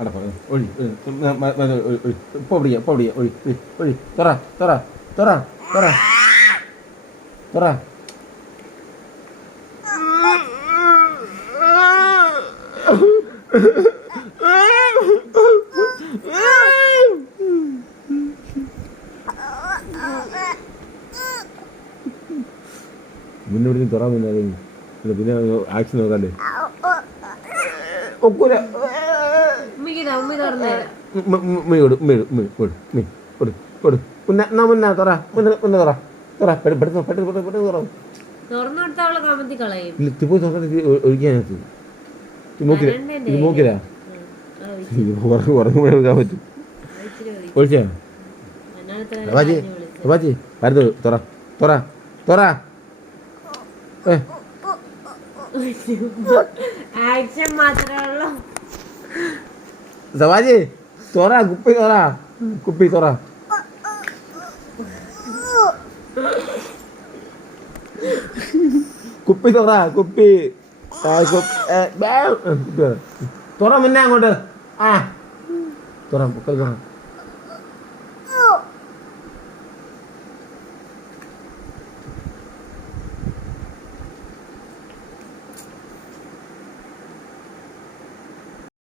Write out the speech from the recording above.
അടപ്പ ഒഴി ഇപ്പൊ പിടിക്കാം ഒഴി ഒഴി തുറ തുറ തുറ തുറ തുറ. മുന്നോട്ട് തുറ പിന്നെ ആക്ഷൻ നോക്കാണ്ടേ ഒക്കൂല. മുന്നേ തുറ മുന്നേ തുറ തുറ പെട്ടെന്ന് തുറ. ഒഴിക്കാനകത്ത് മൂക്കിലാ ഉറങ്ങുമ്പോഴെടുക്കാൻ പറ്റും. ഒഴിച്ചാ ബാജി ബാജി വരുന്നത് തുറ തുറ തുറ. സവാജി തുറ കുപ്പി തുറ കുപ്പി തുറ. കുപ്പി തുറ കുപ്പി തുറ മുന്നേ അങ്ങോട്ട്. ആ തുറ തുറ